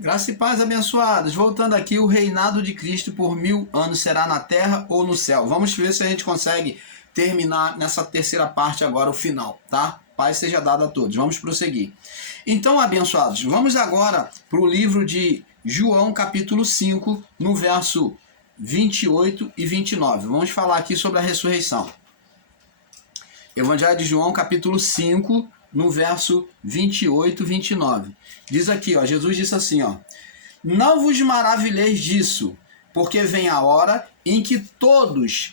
Graça e paz abençoadas. Voltando aqui, o reinado de Cristo por 1000 anos será na terra ou no céu? Vamos ver se a gente consegue terminar nessa terceira parte agora, o final, tá? Paz seja dado a todos. Vamos prosseguir. Então, abençoados, vamos agora para o livro de João, capítulo 5, no verso 28 e 29. Vamos falar aqui sobre a ressurreição. Evangelho de João, capítulo 5, no verso 28 e 29. Diz aqui, ó, Jesus disse assim, ó: não vos maravilheis disso, porque vem a hora em que todos,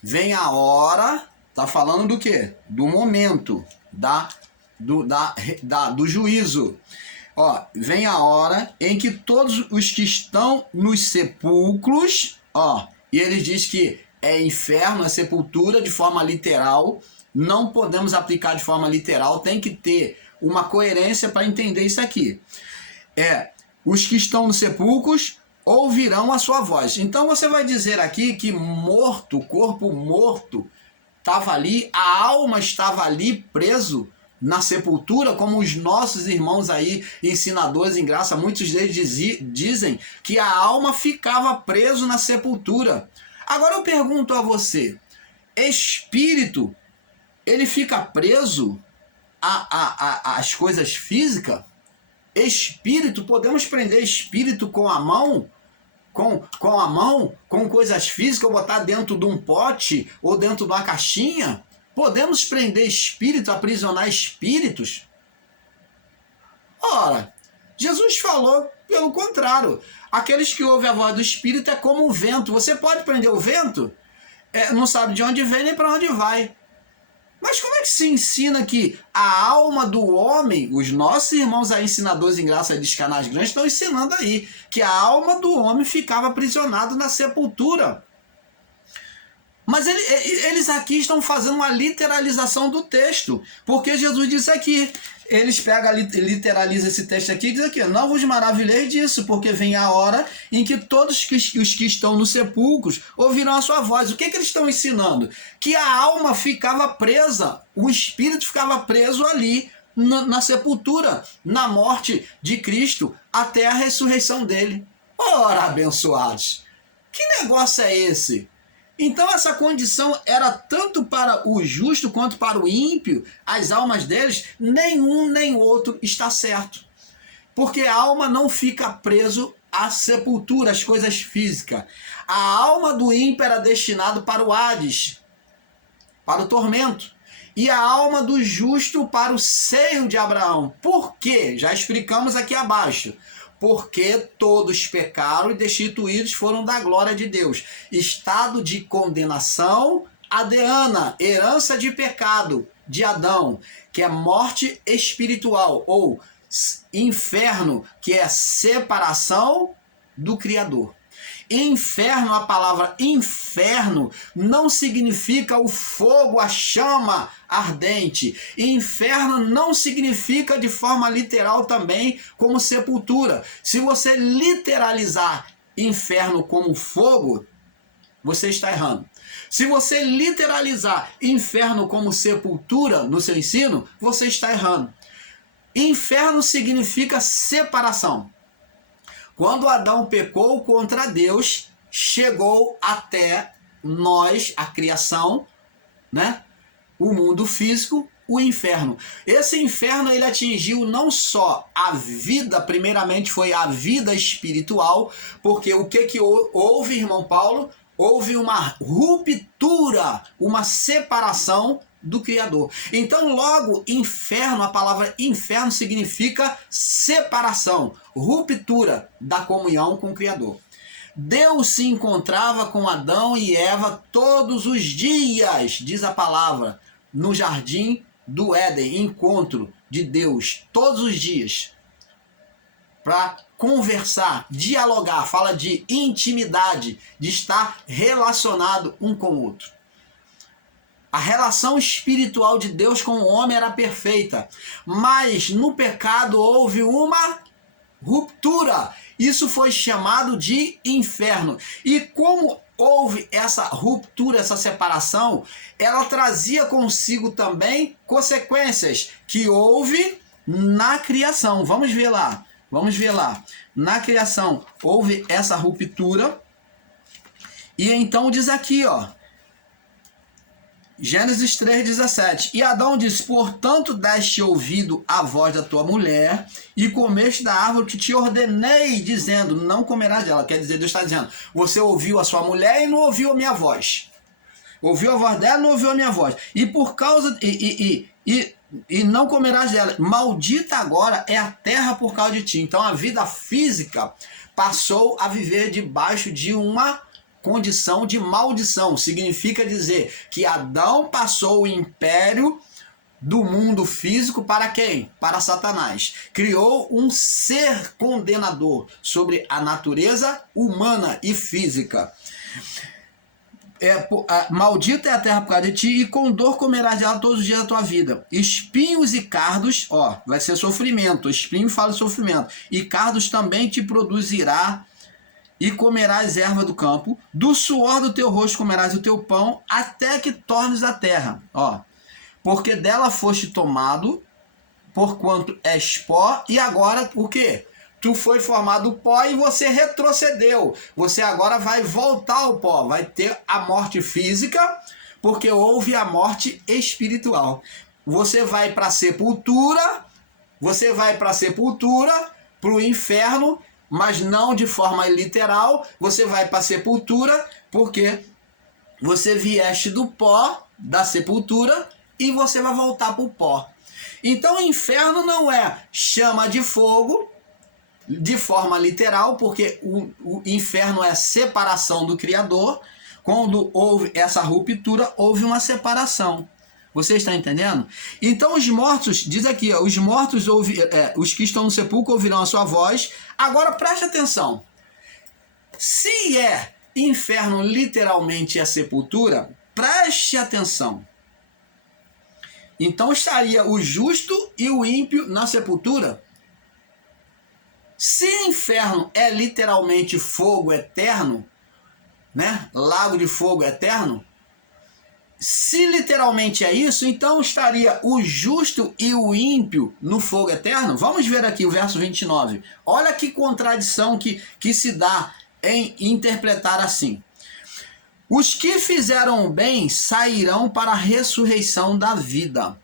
vem a hora, tá falando do quê? Do momento, do juízo. Ó, vem a hora em que todos os que estão nos sepulcros, e ele diz que é inferno, é sepultura de forma literal, não podemos aplicar de forma literal, tem que ter uma coerência para entender isso aqui. Os que estão nos sepulcros ouvirão a sua voz. Então você vai dizer aqui que morto, corpo morto, estava ali, a alma estava ali preso na sepultura, como os nossos irmãos aí, ensinadores em graça, muitos deles dizem que a alma ficava preso na sepultura. Agora eu pergunto a você, espírito, ele fica preso às coisas físicas? Espírito, podemos prender espírito com a mão? Com coisas físicas, ou botar dentro de um pote ou dentro de uma caixinha? Podemos prender espírito, aprisionar espíritos? Ora, Jesus falou pelo contrário. Aqueles que ouvem a voz do espírito é como o vento. Você pode prender o vento? Não sabe de onde vem nem para onde vai. Mas como é que se ensina que a alma do homem, os nossos irmãos aí, ensinadores em graça de canais grandes, estão ensinando aí que a alma do homem ficava aprisionada na sepultura. Mas eles aqui estão fazendo uma literalização do texto, porque Jesus disse aqui, eles pegam, literalizam esse texto aqui e dizem aqui: não vos maravilheis disso, porque vem a hora em que todos os que estão nos sepulcros ouvirão a sua voz. O que eles estão ensinando? Que a alma ficava presa, o espírito ficava preso ali na sepultura, na morte de Cristo, até a ressurreição dele. Ora, abençoados, que negócio é esse? Então essa condição era tanto para o justo quanto para o ímpio, as almas deles, nenhum nem outro está certo. Porque a alma não fica preso à sepultura, às coisas físicas. A alma do ímpio era destinada para o Hades, para o tormento. E a alma do justo para o seio de Abraão. Por quê? Já explicamos aqui abaixo. Porque todos pecaram e destituídos foram da glória de Deus. Estado de condenação, adeana, herança de pecado de Adão, que é morte espiritual, ou inferno, que é separação do Criador. Inferno, a palavra inferno não significa o fogo, a chama ardente. Inferno não significa de forma literal também como sepultura. Se você literalizar inferno como fogo, você está errando. Se você literalizar inferno como sepultura no seu ensino, você está errando. Inferno significa separação. Quando Adão pecou contra Deus, chegou até nós, a criação, né? O mundo físico, o inferno. Esse inferno, ele atingiu não só a vida, primeiramente foi a vida espiritual, porque o que houve, irmão Paulo? Houve uma ruptura, uma separação do Criador. Então, logo, inferno, a palavra inferno significa separação, ruptura da comunhão com o Criador. Deus se encontrava com Adão e Eva todos os dias, diz a palavra, no jardim do Éden, encontro de Deus, todos os dias, para conversar, dialogar, fala de intimidade, de estar relacionado um com o outro. A relação espiritual de Deus com o homem era perfeita, mas no pecado houve uma ruptura. Isso foi chamado de inferno. E como houve essa ruptura, essa separação, ela trazia consigo também consequências, que houve na criação. Vamos ver lá. Na criação houve essa ruptura. E então diz aqui, ó. Gênesis 3,17. E Adão disse: portanto deste ouvido à voz da tua mulher e comeste da árvore que te ordenei, dizendo, não comerás dela. Quer dizer, Deus está dizendo, você ouviu a sua mulher e não ouviu a minha voz. Ouviu a voz dela e não ouviu a minha voz. E por causa... E não comerás dela. Maldita agora é a terra por causa de ti. Então a vida física passou a viver debaixo de uma condição de maldição. Significa dizer que Adão passou o império do mundo físico para quem? Para Satanás. Criou um ser condenador sobre a natureza humana e física. Maldita é a terra por causa de ti, e com dor comerás dela todos os dias da tua vida. Espinhos e cardos, ó, vai ser sofrimento. Espinho fala de sofrimento. E cardos também te produzirá, e comerás erva do campo. Do suor do teu rosto comerás o teu pão, até que tornes a terra. Ó, porque dela foste tomado, porquanto és pó, e agora o quê? Tu foi formado pó e você retrocedeu. Você agora vai voltar ao pó. Vai ter a morte física, porque houve a morte espiritual. Você vai para a sepultura, para o inferno, mas não de forma literal. Você vai para a sepultura porque você vieste do pó da sepultura e você vai voltar para o pó. Então o inferno não é chama de fogo, de forma literal, porque o inferno é a separação do Criador. Quando houve essa ruptura, houve uma separação. Você está entendendo? Então os mortos, diz aqui, ó, os mortos, os que estão no sepulcro ouvirão a sua voz. Agora preste atenção. Se é inferno literalmente a sepultura, preste atenção. Então estaria o justo e o ímpio na sepultura? Se inferno é literalmente fogo eterno, né? Lago de fogo eterno, se literalmente é isso, então estaria o justo e o ímpio no fogo eterno? Vamos ver aqui o verso 29. Olha que contradição que se dá em interpretar assim. Os que fizeram o bem sairão para a ressurreição da vida.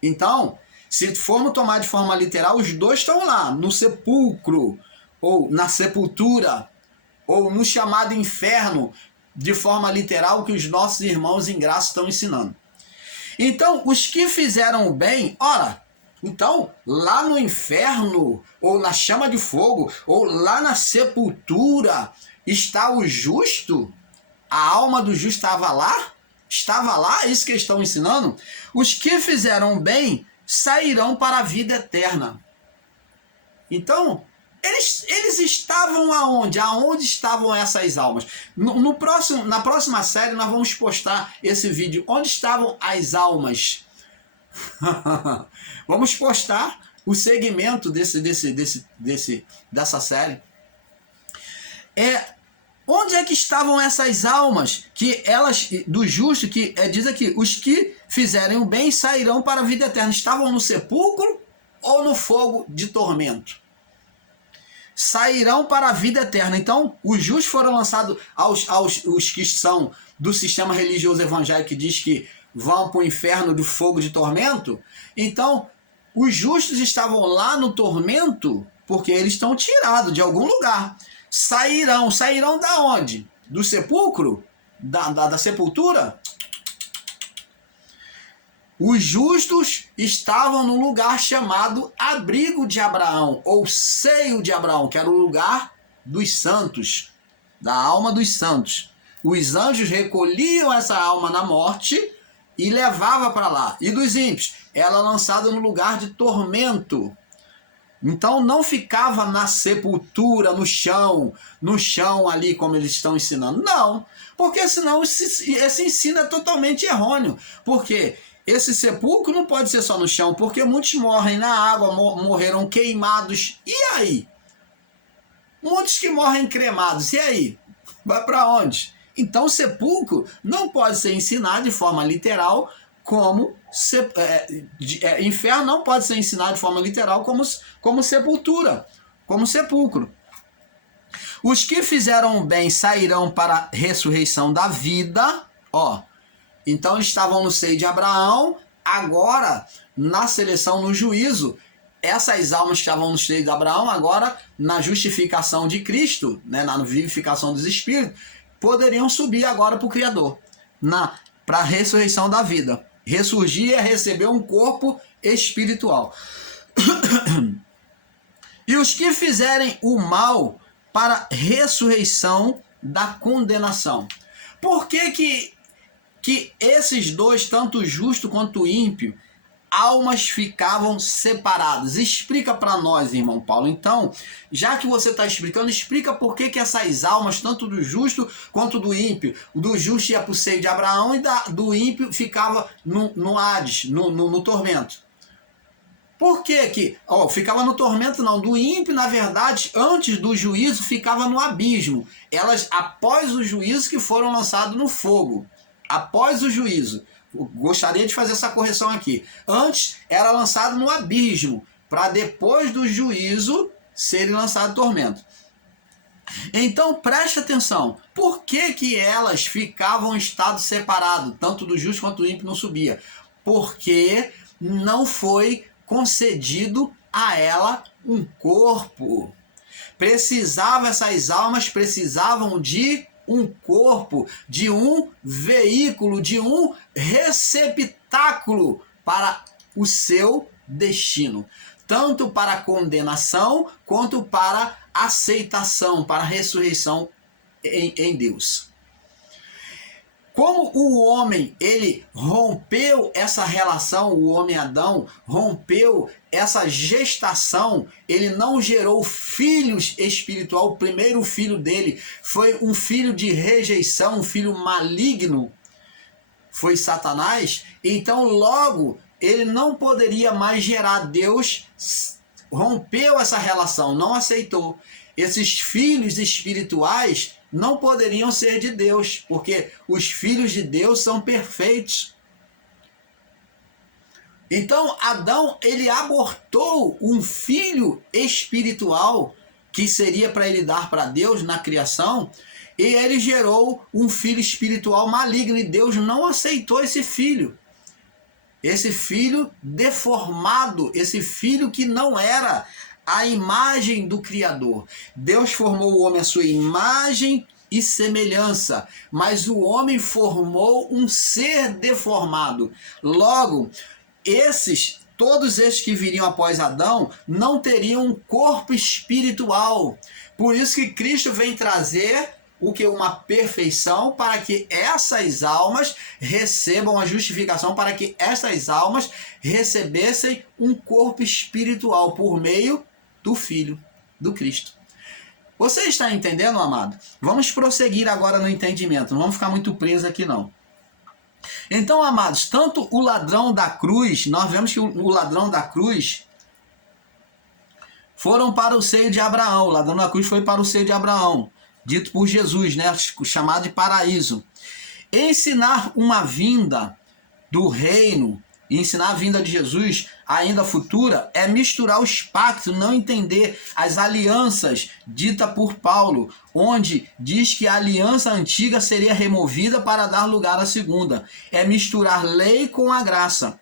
Então, se formos tomar de forma literal, os dois estão lá, no sepulcro, ou na sepultura, ou no chamado inferno, de forma literal, que os nossos irmãos em graça estão ensinando. Então, os que fizeram o bem, ora, então, lá no inferno, ou na chama de fogo, ou lá na sepultura, está o justo? A alma do justo estava lá? Estava lá? É isso que eles estão ensinando? Os que fizeram o bem sairão para a vida eterna. Então, eles estavam aonde? Aonde estavam essas almas? Na próxima série nós vamos postar esse vídeo. Onde estavam as almas? Vamos postar o segmento dessa série. Onde é que estavam essas almas? Que elas, do justo, que diz aqui, os que fizerem o bem sairão para a vida eterna. Estavam no sepulcro ou no fogo de tormento? Sairão para a vida eterna. Então, os justos foram lançados os que são do sistema religioso evangélico, que diz que vão para o inferno do fogo de tormento. Então, os justos estavam lá no tormento porque eles estão tirados de algum lugar. Sairão da onde? Do sepulcro? Da sepultura? Os justos estavam no lugar chamado abrigo de Abraão, ou seio de Abraão, que era o lugar dos santos, da alma dos santos. Os anjos recolhiam essa alma na morte e levavam para lá. E dos ímpios, ela lançada no lugar de tormento. Então não ficava na sepultura, no chão ali, como eles estão ensinando. Não, porque senão esse ensino é totalmente errôneo. Porque esse sepulcro não pode ser só no chão, porque muitos morrem na água, morreram queimados. E aí? Muitos que morrem cremados. E aí? Vai para onde? Então o sepulcro não pode ser ensinado de forma literal como inferno não pode ser ensinado de forma literal como sepultura, como sepulcro. Os que fizeram o bem sairão para a ressurreição da vida, ó. Então eles estavam no seio de Abraão, agora na seleção, no juízo, essas almas que estavam no seio de Abraão, agora na justificação de Cristo, né, na vivificação dos espíritos, poderiam subir agora para o Criador, para a ressurreição da vida. Ressurgir é receber um corpo espiritual. E os que fizerem o mal para a ressurreição da condenação. Por que esses dois, tanto o justo quanto o ímpio, almas ficavam separadas? Explica para nós, irmão Paulo. Então, já que você está explicando, explica por que essas almas, tanto do justo quanto do ímpio, o do justo ia para o seio de Abraão e do ímpio ficava no Hades, no tormento. Por que ficava no tormento? Não, do ímpio, na verdade, antes do juízo, ficava no abismo. Elas, após o juízo, que foram lançadas no fogo. Após o juízo. Gostaria de fazer essa correção aqui. Antes era lançado no abismo, para depois do juízo serem lançados no tormento. Então preste atenção. Por que elas ficavam em estado separado, tanto do justo quanto do ímpio não subia? Porque não foi concedido a ela um corpo. Essas almas precisavam de um corpo, de um veículo, de um receptáculo para o seu destino, tanto para a condenação quanto para a aceitação, para a ressurreição em Deus. Como o homem, ele rompeu essa relação, o homem Adão rompeu essa gestação, ele não gerou filhos espiritual. O primeiro filho dele foi um filho de rejeição, um filho maligno, foi Satanás. Então logo ele não poderia mais gerar. Deus rompeu essa relação, não aceitou. Esses filhos espirituais não poderiam ser de Deus, porque os filhos de Deus são perfeitos. Então Adão, ele abortou um filho espiritual que seria para ele dar para Deus na criação, e ele gerou um filho espiritual maligno, e Deus não aceitou esse filho deformado, esse filho que não era a imagem do Criador. Deus formou o homem à sua imagem e semelhança, mas o homem formou um ser deformado. Logo, todos esses que viriam após Adão não teriam um corpo espiritual. Por isso que Cristo vem trazer uma perfeição, para que essas almas recebam a justificação, para que essas almas recebessem um corpo espiritual por meio do Filho, do Cristo. Você está entendendo, amado? Vamos prosseguir agora no entendimento, não vamos ficar muito presos aqui não. Então, amados, tanto o ladrão da cruz, nós vemos que o ladrão da cruz foram para o seio de Abraão. O ladrão da cruz foi para o seio de Abraão, dito por Jesus, né? Chamado de paraíso. Ensinar uma vinda do reino, ensinar a vinda de Jesus ainda futura, é misturar os pactos, não entender as alianças ditas por Paulo, onde diz que a aliança antiga seria removida para dar lugar à segunda. É misturar lei com a graça.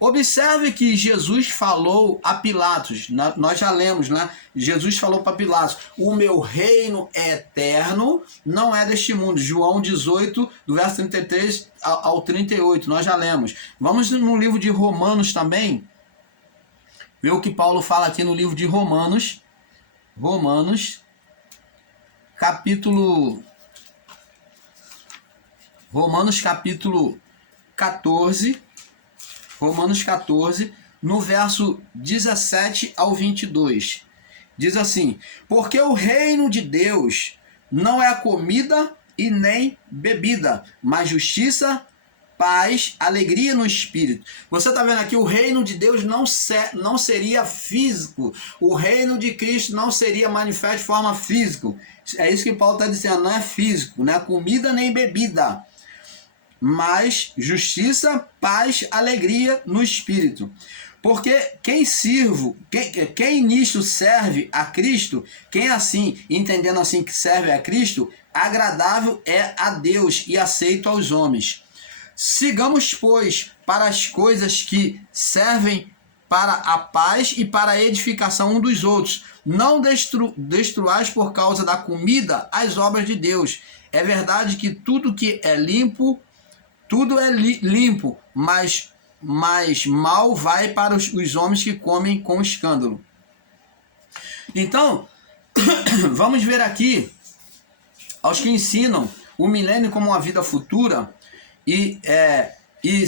Observe que Jesus falou a Pilatos, nós já lemos, né? Jesus falou para Pilatos: o meu reino é eterno, não é deste mundo. João 18, do verso 33 ao 38, nós já lemos. Vamos no livro de Romanos também, ver o que Paulo fala aqui no livro de Romanos. Romanos, capítulo 14. Romanos 14, no verso 17 ao 22. Diz assim: porque o reino de Deus não é a comida e nem bebida, mas justiça, paz, alegria no Espírito. Você está vendo aqui, o reino de Deus não seria físico. O reino de Cristo não seria manifesto de forma física. É isso que Paulo está dizendo, não é físico, não é comida nem bebida. mas justiça, paz, alegria no Espírito. Porque quem nisto serve a Cristo, quem assim, entendendo assim que serve a Cristo, agradável é a Deus e aceito aos homens. Sigamos, pois, para as coisas que servem para a paz e para a edificação um dos outros. Não destruais por causa da comida as obras de Deus. É verdade que tudo que é limpo, limpo, mas mal vai para os homens que comem com escândalo. Então, vamos ver aqui aos que ensinam o milênio como uma vida futura e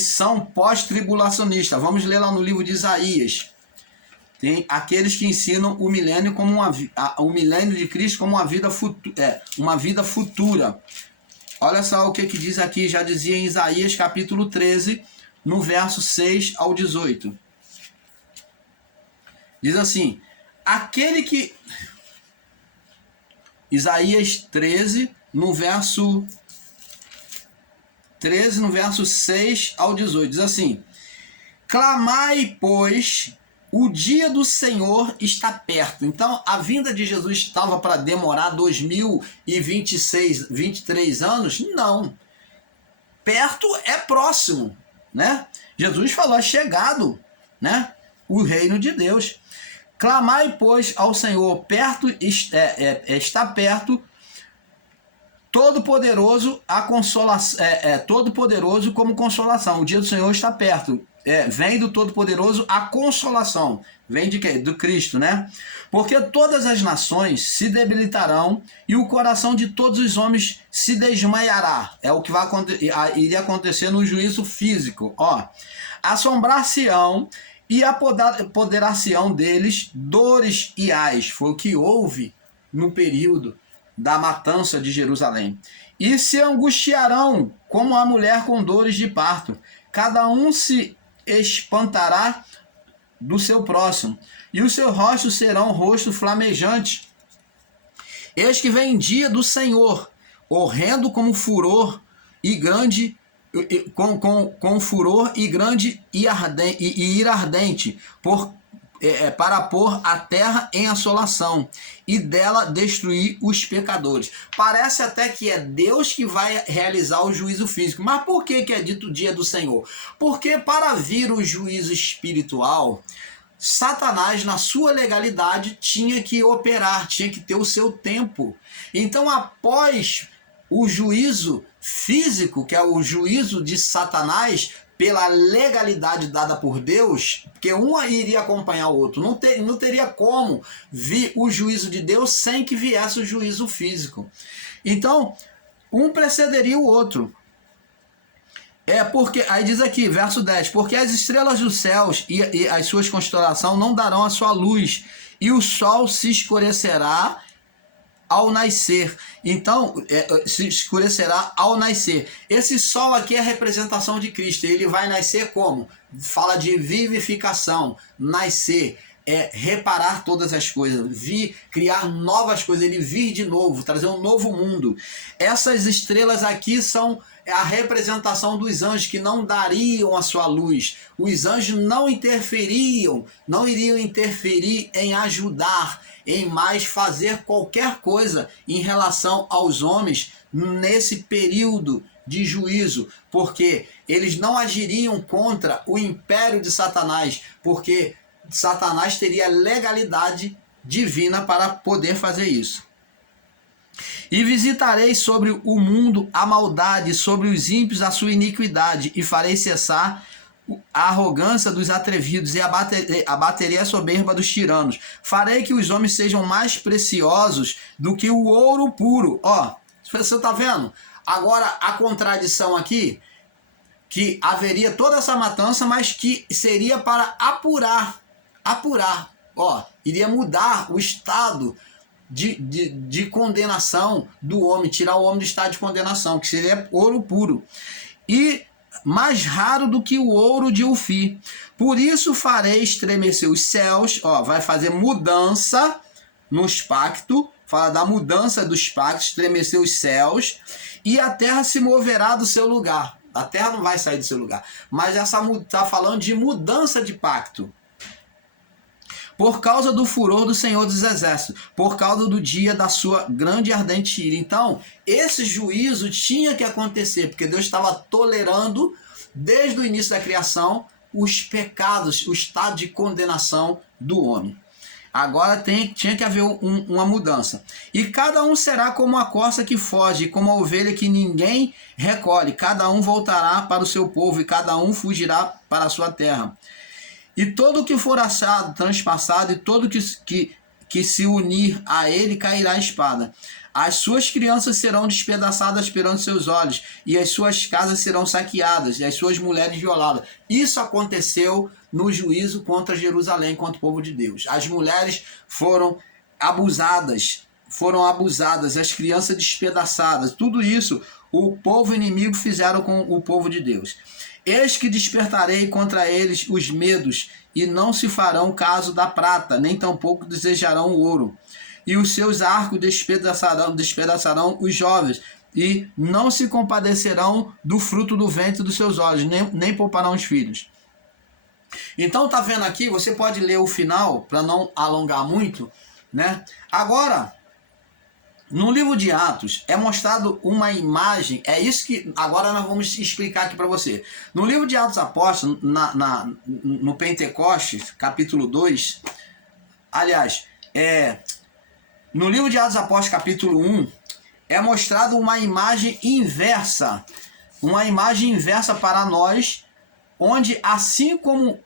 são pós-tribulacionistas. Vamos ler lá no livro de Isaías. Tem aqueles que ensinam o milênio como o milênio de Cristo como uma vida futura. Olha só o que diz aqui, já dizia em Isaías capítulo 13, no verso 6 ao 18. Diz assim, Isaías 13, no verso 6 ao 18, diz assim, clamai, pois, o dia do Senhor está perto. Então, a vinda de Jesus estava para demorar 23 anos? Não. Perto é próximo, né? Jesus falou, é chegado, né? O reino de Deus. Clamai, pois, ao Senhor, está perto, Todo-Poderoso Todo-Poderoso como consolação. O dia do Senhor está perto. Vem do Todo-Poderoso a consolação. Vem de quê? Do Cristo, né? Porque todas as nações se debilitarão e o coração de todos os homens se desmaiará. É o que iria acontecer no juízo físico. Assombrar-se-ão e apoderar-se-ão deles dores e ais. Foi o que houve no período da matança de Jerusalém. E se angustiarão como a mulher com dores de parto. Cada um se espantará do seu próximo, e os seus rostos serão rosto flamejante. Eis que vem dia do Senhor, horrendo como furor e grande, com furor e grande e ira ardente, para pôr a terra em assolação e dela destruir os pecadores. Parece até que é Deus que vai realizar o juízo físico. Mas por que é dito dia do Senhor? Porque para vir o juízo espiritual, Satanás, na sua legalidade, tinha que operar, tinha que ter o seu tempo. Então, após o juízo físico, que é o juízo de Satanás, pela legalidade dada por Deus, porque um iria acompanhar o outro. Não teria como vir o juízo de Deus sem que viesse o juízo físico. Então, um precederia o outro. Porque, aí diz aqui, verso 10, porque as estrelas dos céus e as suas constelações não darão a sua luz, e o sol se escurecerá ao nascer. Então, se escurecerá ao nascer. Esse sol aqui é a representação de Cristo. Ele vai nascer como? Fala de vivificação, nascer, reparar todas as coisas, criar novas coisas, ele vir de novo, trazer um novo mundo. Essas estrelas aqui são a representação dos anjos que não dariam a sua luz. Os anjos não iriam interferir em ajudar, em mais fazer qualquer coisa em relação aos homens nesse período de juízo, porque eles não agiriam contra o império de Satanás, porque Satanás teria legalidade divina para poder fazer isso. E visitarei sobre o mundo a maldade, sobre os ímpios a sua iniquidade, e farei cessar a arrogância dos atrevidos e abaterei a soberba dos tiranos. Farei que os homens sejam mais preciosos do que o ouro puro. Você está vendo? Agora a contradição aqui, que haveria toda essa matança, mas que seria para apurar. Iria mudar o estado de condenação do homem, tirar o homem do estado de condenação, que seria ouro puro. E mais raro do que o ouro de Ofir. Por isso farei estremecer os céus, vai fazer mudança nos pactos, fala da mudança dos pactos, estremecer os céus, e a terra se moverá do seu lugar. A terra não vai sair do seu lugar. Mas está falando de mudança de pacto. Por causa do furor do Senhor dos Exércitos, por causa do dia da sua grande e ardente ira. Então, esse juízo tinha que acontecer, porque Deus estava tolerando, desde o início da criação, os pecados, o estado de condenação do homem. Agora tinha que haver uma mudança. E cada um será como a corça que foge, como a ovelha que ninguém recolhe. Cada um voltará para o seu povo, e cada um fugirá para a sua terra. E todo o que for achado, transpassado, e todo que se unir a ele cairá a espada. As suas crianças serão despedaçadas perante seus olhos, e as suas casas serão saqueadas, e as suas mulheres violadas. Isso aconteceu no juízo contra Jerusalém, contra o povo de Deus. As mulheres foram abusadas, as crianças despedaçadas. Tudo isso o povo inimigo fizeram com o povo de Deus. Eis que despertarei contra eles os medos, e não se farão caso da prata, nem tampouco desejarão o ouro. E os seus arcos despedaçarão os jovens, e não se compadecerão do fruto do ventre dos seus olhos, nem pouparão os filhos. Então tá vendo aqui, você pode ler o final, para não alongar muito, né? Agora, no livro de Atos é mostrado uma imagem, é isso que agora nós vamos explicar aqui para você. No livro de Atos Apóstolos, no Pentecostes, capítulo 2, aliás, no livro de Atos Apóstolos, capítulo 1, é mostrado uma imagem inversa para nós, onde assim como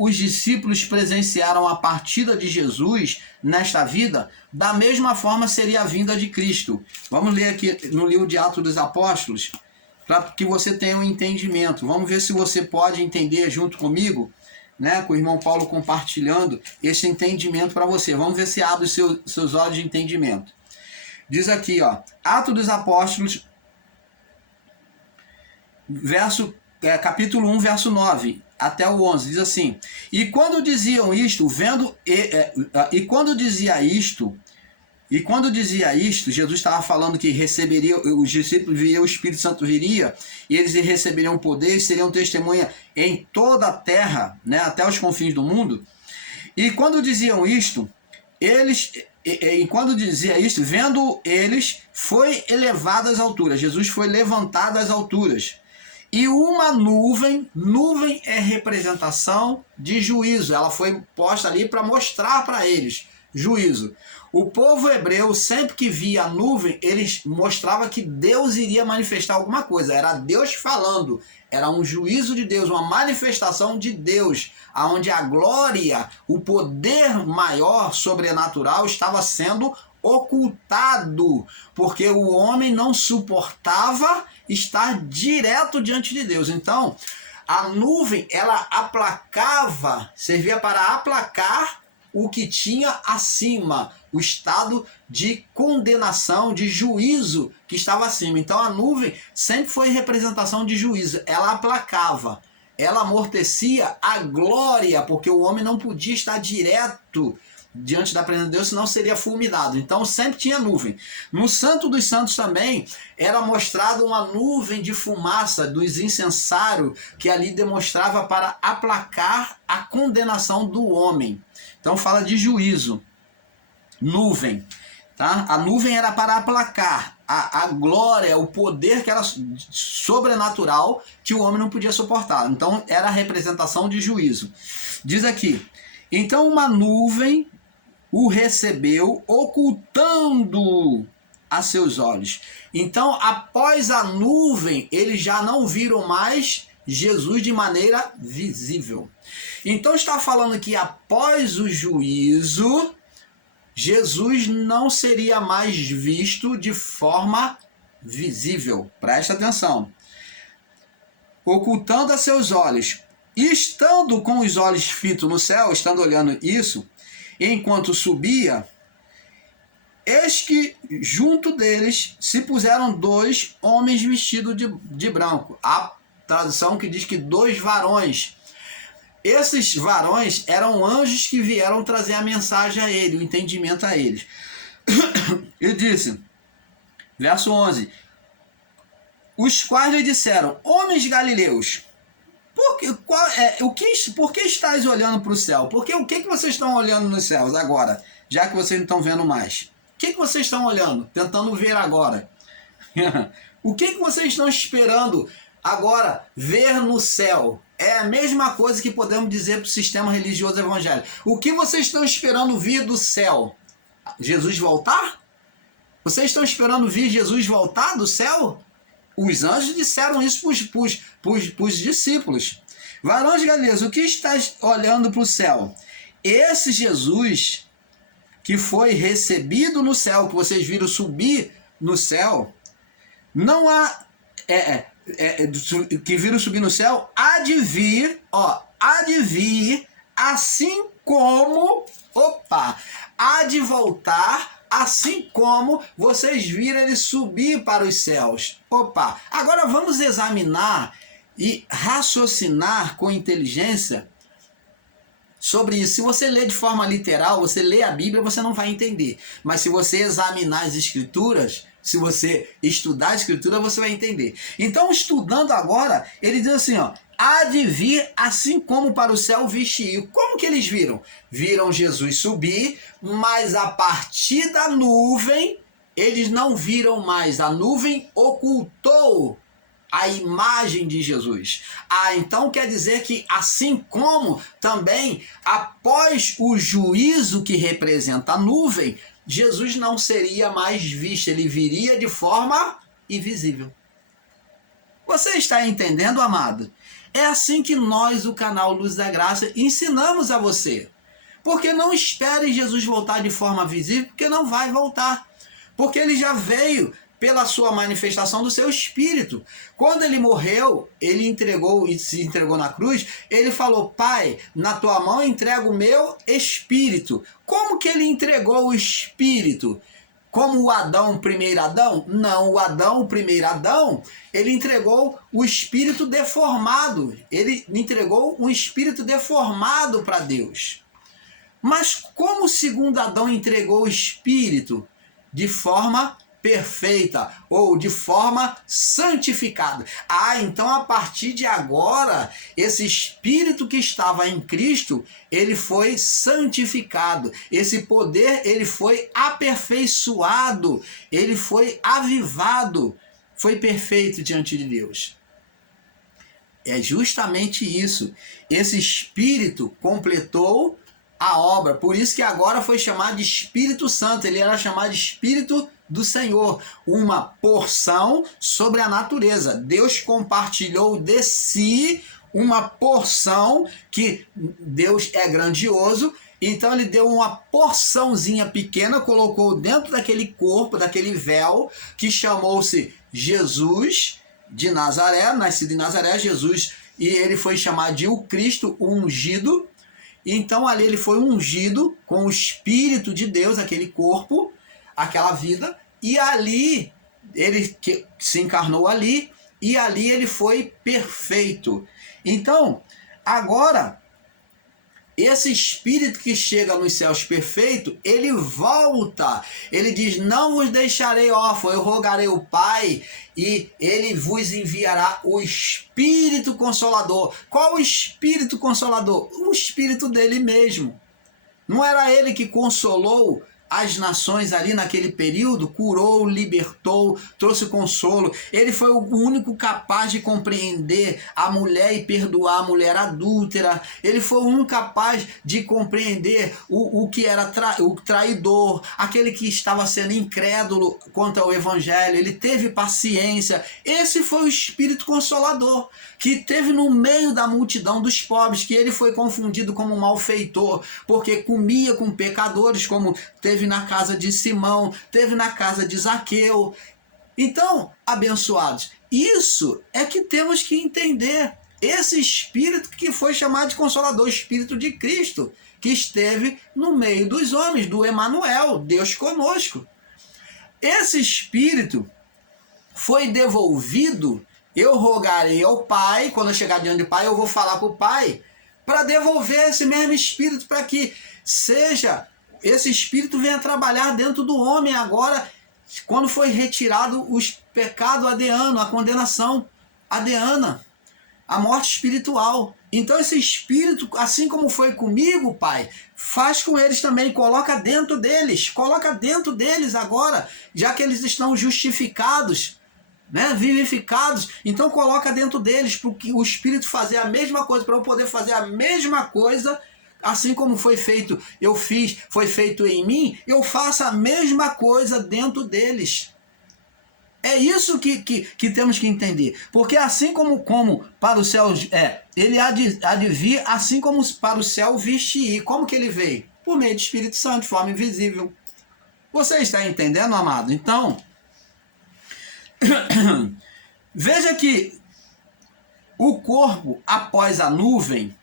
os discípulos presenciaram a partida de Jesus nesta vida, da mesma forma seria a vinda de Cristo. Vamos ler aqui no livro de Atos dos Apóstolos, para que você tenha um entendimento. Vamos ver se você pode entender junto comigo, né, com o irmão Paulo compartilhando esse entendimento para você. Vamos ver se abre os seus olhos de entendimento. Diz aqui, ó, Atos dos Apóstolos, capítulo 1, verso 9. Até o 11, diz assim: E quando diziam isto, quando dizia isto, Jesus estava falando que receberia, os discípulos viriam, o Espírito Santo viria, e eles receberiam poder, e seriam testemunha em toda a terra, né, até os confins do mundo. E quando diziam isto, vendo eles, foi elevado às alturas. Jesus foi levantado às alturas. E uma nuvem é representação de juízo. Ela foi posta ali para mostrar para eles juízo. O povo hebreu, sempre que via a nuvem, eles mostravam que Deus iria manifestar alguma coisa. Era Deus falando. Era um juízo de Deus, uma manifestação de Deus, onde a glória, o poder maior, sobrenatural, estava sendo ocultado, porque o homem não suportava estar direto diante de Deus. Então, a nuvem, ela servia para aplacar o que tinha acima, o estado de condenação, de juízo que estava acima. Então, a nuvem sempre foi representação de juízo. Ela aplacava, ela amortecia a glória, porque o homem não podia estar direto diante da presença de Deus, senão seria fulminado. Então sempre tinha nuvem. No Santo dos Santos também era mostrado uma nuvem de fumaça dos incensários, que ali demonstrava para aplacar a condenação do homem. Então fala de juízo. Nuvem. Tá? A nuvem era para aplacar a glória, o poder que era sobrenatural, que o homem não podia suportar. Então era a representação de juízo. Diz aqui: então uma nuvem o recebeu, ocultando a seus olhos. Então, após a nuvem, eles já não viram mais Jesus de maneira visível. Então, está falando que após o juízo, Jesus não seria mais visto de forma visível. Presta atenção. Ocultando a seus olhos. E estando com os olhos fitos no céu, estando olhando isso, enquanto subia, eis que junto deles se puseram 2 homens vestidos de branco. A tradução que diz que 2 varões. Esses varões eram anjos que vieram trazer a mensagem a ele, o entendimento a eles. E disse, verso 11: os quais lhe disseram: homens galileus, por que estáis olhando para o céu? Porque o que vocês estão olhando nos céus agora, já que vocês não estão vendo mais? O que vocês estão olhando, tentando ver agora? O que vocês estão esperando agora ver no céu? É a mesma coisa que podemos dizer para o sistema religioso evangélico. O que vocês estão esperando vir do céu? Jesus voltar? Vocês estão esperando vir Jesus voltar do céu? Os anjos disseram isso para os discípulos. Varões galileus, o que estás olhando para o céu? Esse Jesus que foi recebido no céu, que vocês viram subir no céu, não há... que viram subir no céu, há de vir, assim como... há de voltar, assim como vocês viram ele subir para os céus. Agora vamos examinar e raciocinar com inteligência sobre isso. Se você ler de forma literal, você lê a Bíblia, você não vai entender. Mas se você examinar as Escrituras, se você estudar a Escritura, você vai entender. Então, estudando agora, ele diz assim, há de vir assim como para o céu viste ir. Como que eles viram? Viram Jesus subir, mas a partir da nuvem, eles não viram mais. A nuvem ocultou a imagem de Jesus. Então quer dizer que assim como também após o juízo que representa a nuvem, Jesus não seria mais visto, ele viria de forma invisível. Você está entendendo, amado? É assim que nós, o canal Luz da Graça, ensinamos a você. Porque não espere Jesus voltar de forma visível, porque não vai voltar. Porque ele já veio pela sua manifestação do seu espírito. Quando ele morreu, ele se entregou na cruz, ele falou: Pai, na tua mão entrego o meu espírito. Como que ele entregou o espírito? Como o primeiro Adão? Não, o primeiro Adão, ele entregou o espírito deformado. Ele entregou um espírito deformado para Deus. Mas como o segundo Adão entregou o espírito? De forma perfeita ou de forma santificada. Então a partir de agora, esse espírito que estava em Cristo, ele foi santificado. Esse poder, ele foi aperfeiçoado, ele foi avivado, foi perfeito diante de Deus. É justamente isso. Esse espírito completou a obra. Por isso que agora foi chamado de Espírito Santo. Ele era chamado de Espírito do Senhor. Uma porção sobre a natureza. Deus compartilhou de si uma porção, que Deus é grandioso. Então ele deu uma porçãozinha pequena, colocou dentro daquele corpo, daquele véu, que chamou-se Jesus de Nazaré, nascido em Nazaré, Jesus. E ele foi chamado de o Cristo, o ungido. Então ali ele foi ungido com o Espírito de Deus, aquele corpo, aquela vida, e ali ele se encarnou ali, e ali ele foi perfeito. Então, agora, esse Espírito que chega nos céus perfeito, ele volta, ele diz: não vos deixarei órfãos, eu rogarei o Pai, e ele vos enviará o Espírito Consolador. Qual o Espírito Consolador? O Espírito dele mesmo. Não era ele que consolou as nações ali naquele período? Curou, libertou, trouxe consolo. Ele foi o único capaz de compreender a mulher e perdoar a mulher adúltera. Ele foi o único capaz de compreender o que era o traidor, aquele que estava sendo incrédulo quanto ao evangelho. Ele teve paciência. Esse foi o Espírito Consolador, que teve no meio da multidão dos pobres, que ele foi confundido como um malfeitor, porque comia com pecadores, como teve na casa de Simão, teve na casa de Zaqueu. Então, abençoados, isso é que temos que entender. Esse Espírito que foi chamado de Consolador, Espírito de Cristo, que esteve no meio dos homens, do Emanuel, Deus conosco. Esse Espírito foi devolvido. Eu rogarei ao Pai, quando eu chegar diante do Pai, eu vou falar com o Pai, para devolver esse mesmo Espírito, para que esse Espírito venha trabalhar dentro do homem agora, quando foi retirado os pecados adeano, a condenação adeana, a morte espiritual. Então esse espírito, assim como foi comigo, Pai, faz com eles também, coloca dentro deles agora, já que eles estão justificados, né, vivificados, então coloca dentro deles, para o Espírito fazer a mesma coisa, para eu poder fazer a mesma coisa, assim como foi feito, foi feito em mim, eu faço a mesma coisa dentro deles. É isso que temos que entender. Porque assim como para o céu, ele há de vir, assim como para o céu viste ir. Como que ele veio? Por meio do Espírito Santo, de forma invisível. Você está entendendo, amado? Então, veja que o corpo após a nuvem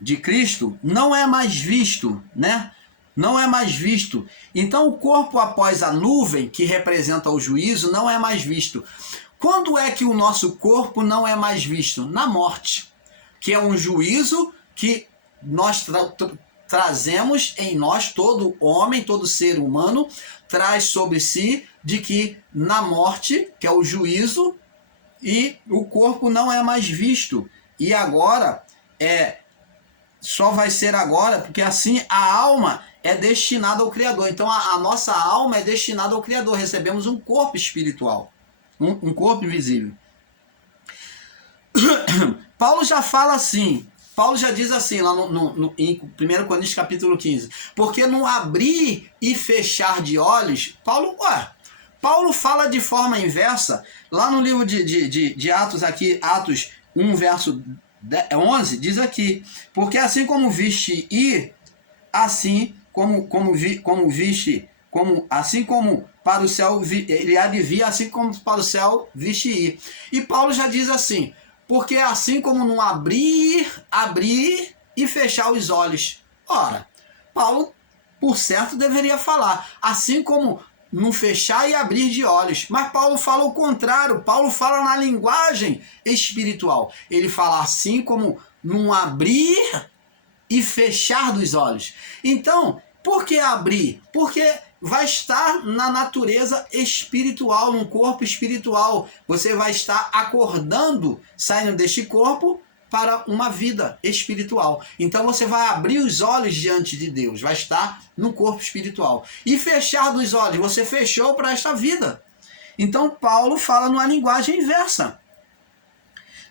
de Cristo não é mais visto, né? Não é mais visto. Então o corpo após a nuvem, que representa o juízo, não é mais visto. Quando é que o nosso corpo não é mais visto? Na morte, que é um juízo que nós trazemos em nós, todo homem, todo ser humano, traz sobre si de que na morte, que é o juízo, e o corpo não é mais visto. E agora, só vai ser agora, porque assim a alma é destinada ao Criador. Então a nossa alma é destinada ao Criador. Recebemos um corpo espiritual, um corpo invisível. Paulo já fala assim, Paulo já diz assim, lá em 1 Coríntios capítulo 15, porque no abrir e fechar de olhos, Paulo fala de forma inversa, lá no livro de Atos, aqui, Atos 1, verso 11, diz aqui, porque assim como viste ir, assim assim como para o céu ele há de vir, assim como para o céu viste ir. E Paulo já diz assim, porque assim como não abrir e fechar os olhos. Ora, Paulo, por certo, deveria falar, assim como não fechar e abrir de olhos. Mas Paulo fala o contrário, Paulo fala na linguagem espiritual. Ele fala assim como não abrir e fechar dos olhos. Então, por que abrir? Porque vai estar na natureza espiritual, num corpo espiritual. Você vai estar acordando, saindo deste corpo para uma vida espiritual. Então você vai abrir os olhos diante de Deus, vai estar no corpo espiritual. E fechar dos olhos, você fechou para esta vida. Então Paulo fala numa linguagem inversa.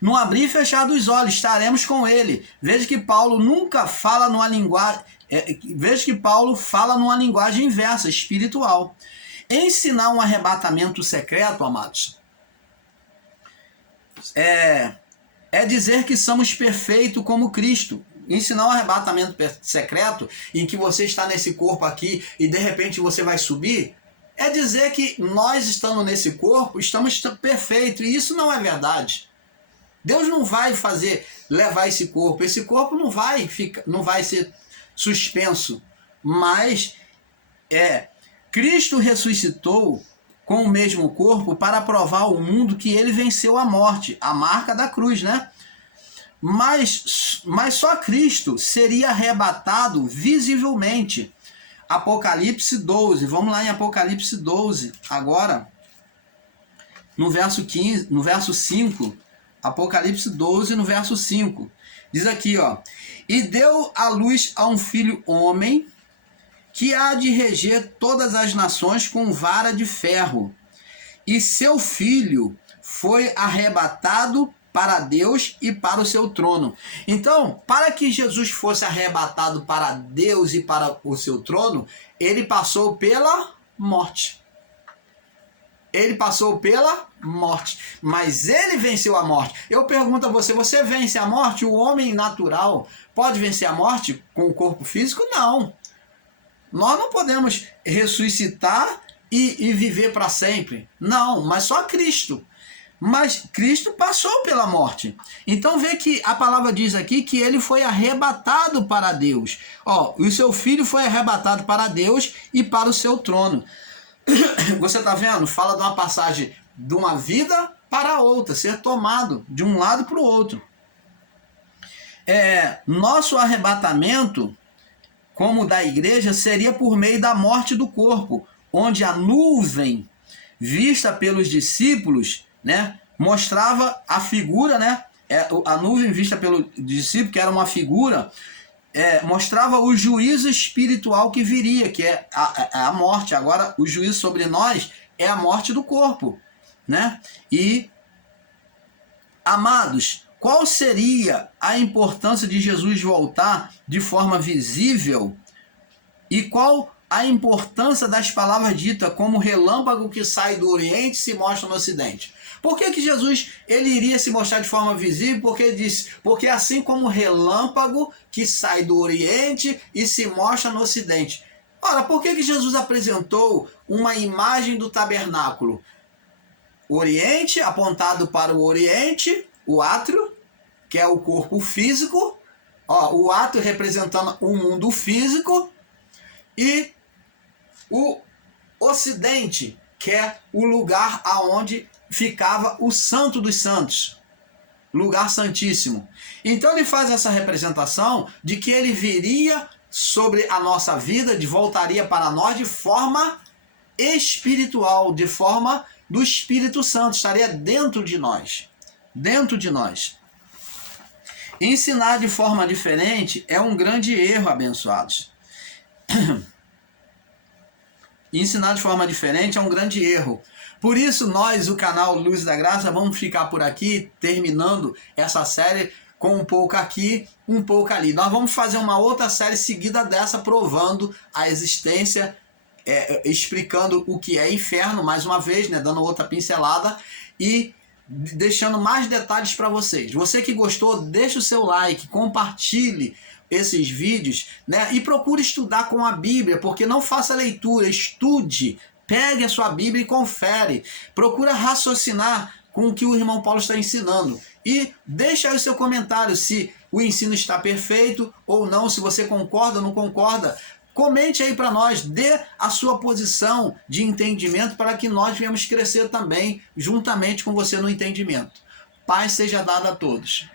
No abrir e fechar dos olhos, estaremos com ele. Veja que Paulo nunca fala numa linguagem... Veja que Paulo fala numa linguagem inversa, espiritual. Ensinar um arrebatamento secreto, amados, é dizer que somos perfeitos como Cristo. Ensinar um arrebatamento secreto, em que você está nesse corpo aqui e de repente você vai subir, é dizer que nós estando nesse corpo, estamos perfeitos. E isso não é verdade. Deus não vai levar esse corpo não vai ser suspenso, mas Cristo ressuscitou com o mesmo corpo para provar ao mundo que ele venceu a morte, a marca da cruz, né? Mas só Cristo seria arrebatado visivelmente. Apocalipse 12, vamos lá em Apocalipse 12, agora, no verso 15, no verso 5, Apocalipse 12, no verso 5, diz aqui, e deu à luz a um filho homem, que há de reger todas as nações com vara de ferro. E seu filho foi arrebatado para Deus e para o seu trono. Então, para que Jesus fosse arrebatado para Deus e para o seu trono, ele passou pela morte. Ele passou pela morte, mas ele venceu a morte. Eu pergunto a você, você vence a morte? O homem natural pode vencer a morte com o corpo físico? Não. Nós não podemos ressuscitar e viver para sempre. Não, mas só Cristo. Mas Cristo passou pela morte. Então vê que a palavra diz aqui que ele foi arrebatado para Deus. O seu filho foi arrebatado para Deus e para o seu trono. Você está vendo? Fala de uma passagem de uma vida para outra, ser tomado de um lado para o outro. Nosso arrebatamento, como da igreja, seria por meio da morte do corpo, onde a nuvem vista pelos discípulos, né, mostrava a figura, né, a nuvem vista pelo discípulo, que era uma figura, mostrava o juízo espiritual que viria, que é a morte. Agora, o juízo sobre nós é a morte do corpo, né? E, amados, qual seria a importância de Jesus voltar de forma visível? E qual a importância das palavras ditas como relâmpago que sai do Oriente e se mostra no Ocidente? Por que Jesus ele iria se mostrar de forma visível? Porque ele disse, porque assim como o relâmpago que sai do Oriente e se mostra no Ocidente. Ora, por que Jesus apresentou uma imagem do tabernáculo? O Oriente, apontado para o Oriente, o átrio, que é o corpo físico, o átrio representando o mundo físico, e o Ocidente, que é o lugar aonde ficava o Santo dos Santos, lugar santíssimo. Então ele faz essa representação de que ele viria sobre a nossa vida, voltaria para nós de forma espiritual, de forma do Espírito Santo, estaria dentro de nós. Dentro de nós. Ensinar de forma diferente é um grande erro, abençoados. Ensinar de forma diferente é um grande erro. Por isso nós, o canal Luz da Graça, vamos ficar por aqui, terminando essa série com um pouco aqui, um pouco ali. Nós vamos fazer uma outra série seguida dessa, provando a existência, explicando o que é inferno, mais uma vez, né, dando outra pincelada e deixando mais detalhes para vocês. Você que gostou, deixa o seu like, compartilhe esses vídeos, né, e procure estudar com a Bíblia, porque não faça leitura, estude. Pegue a sua Bíblia e confere. Procura raciocinar com o que o irmão Paulo está ensinando. E deixa aí o seu comentário se o ensino está perfeito ou não, se você concorda ou não concorda. Comente aí para nós, dê a sua posição de entendimento para que nós venhamos crescer também, juntamente com você no entendimento. Paz seja dada a todos.